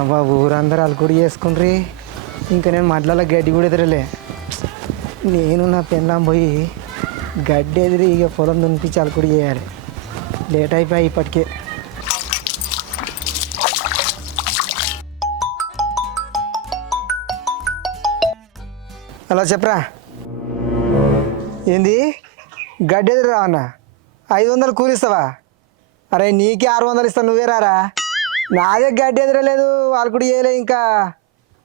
అబ్బా ఊరందరూ అలుకుడి చేసుకుండ్రి. ఇంకా నేను మడ్లలో గడ్డి కూడా ఎదురలే. నేను నా పెళ్ళాం పోయి గడ్డి ఎదిరి ఇక పొలం దునిపించి అలుకుడి చేయాలి. లేట్ అయిపోయి ఇప్పటికే. అలా చెప్పరా. ఏంది గడ్డి ఎదురు రా అన్న 500 కూలిస్తావా? అరే నీకే 600 ఇస్తాను, నువ్వే రారా. నాదే గడ్డి ఎదురలేదు, అలుకుడి చేయలే. ఇంకా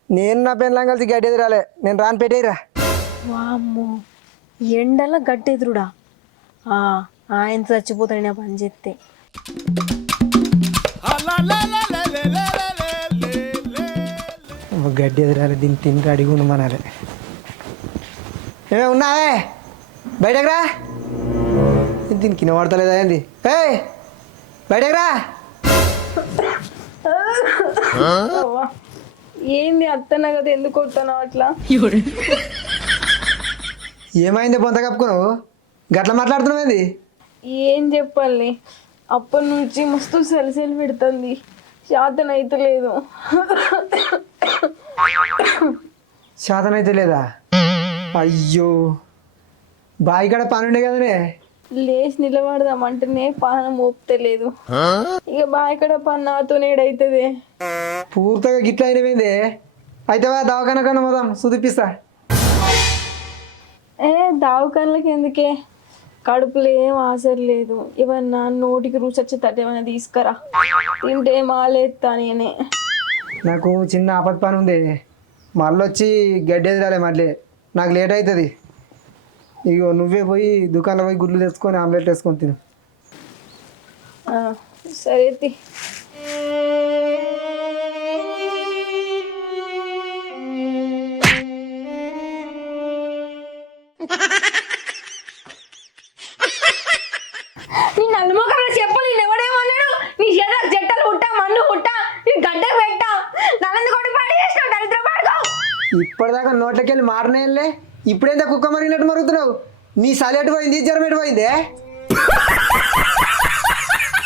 నేను నా పెళ్ళాం కలిసి గడ్డి ఎదురాలే. నేను రాని పెట్టేయరా. వామ్మో, ఎండల గట్టెదురుడా? ఆయన చచ్చిపోతాడు నా పని చేస్తే. గడ్డి ఎదురాలి, దీన్ని తింటే అడిగి ఉండమనాలి. ఏమే ఉన్నావే, బయటకు రా. దీనికి కింద పడతలేదా ఏంది? బయటకు రా. ఏంది అత్తనా కదా, ఎందుకు వస్తాను అట్లా? ఏమైంది పొంత కప్పుకున్నావు? గట్ల మాట్లాడుతున్నావు ఏంది? ఏం చెప్పాలి, అప్పటి నుంచి మస్తు సెలసెలు పెడుతుంది, శాతం అయితే లేదు. శాతం అయితే లేదా? అయ్యో, బావి కాడ పని ఉండే కదనే. లేచి నిలబడదామంటేనే పానం మోపుతలేదు. ఇక బాయకడ పని నాతో నేడైతుంది. పూర్తిగా గిట్ల అయినవేంది? అయితే దవాఖాన కన్నా మొదం చూపిస్తా. దావకాన్లకి ఎందుకే, కడుపులో ఏం ఆసరు లేదు. ఇవన్నా నోటికి రుచి వచ్చేటట్టు ఏమైనా తీసుకురా, తింటే మాలేస్తా నేనే. నాకు చిన్న ఆపద పని ఉంది, మళ్ళీ వచ్చి గడ్డి ఎదురాలి. మళ్ళీ నాకు లేట్ అవుతుంది. ఇగో నువ్వే పోయి దుకాణంలో పోయి గుడ్లు తెచ్చుకొని ఆమ్లెట్ వేసుకొని తిను. సరే తి. నీ నలుముఖంలో చెప్పు, నేను ఎవడేమన్నాడు? నీ చేత చెట్టలు పుట్టా, మన్ను పుట్టా, నీ గడ్డ పెట్టా, నలంది కొట్టి పాడి చేసినావు, దరిద్ర పాడుకో. ఇప్పటిదాకా నోట్లకెళ్ళి మారనేళ్ళే, ఇప్పుడేంత కుక్క మరిగినట్టు మరుగుతున్నావు? నీ సలి ఎటు పోయింది, జ్వరం ఎటు పోయిందే?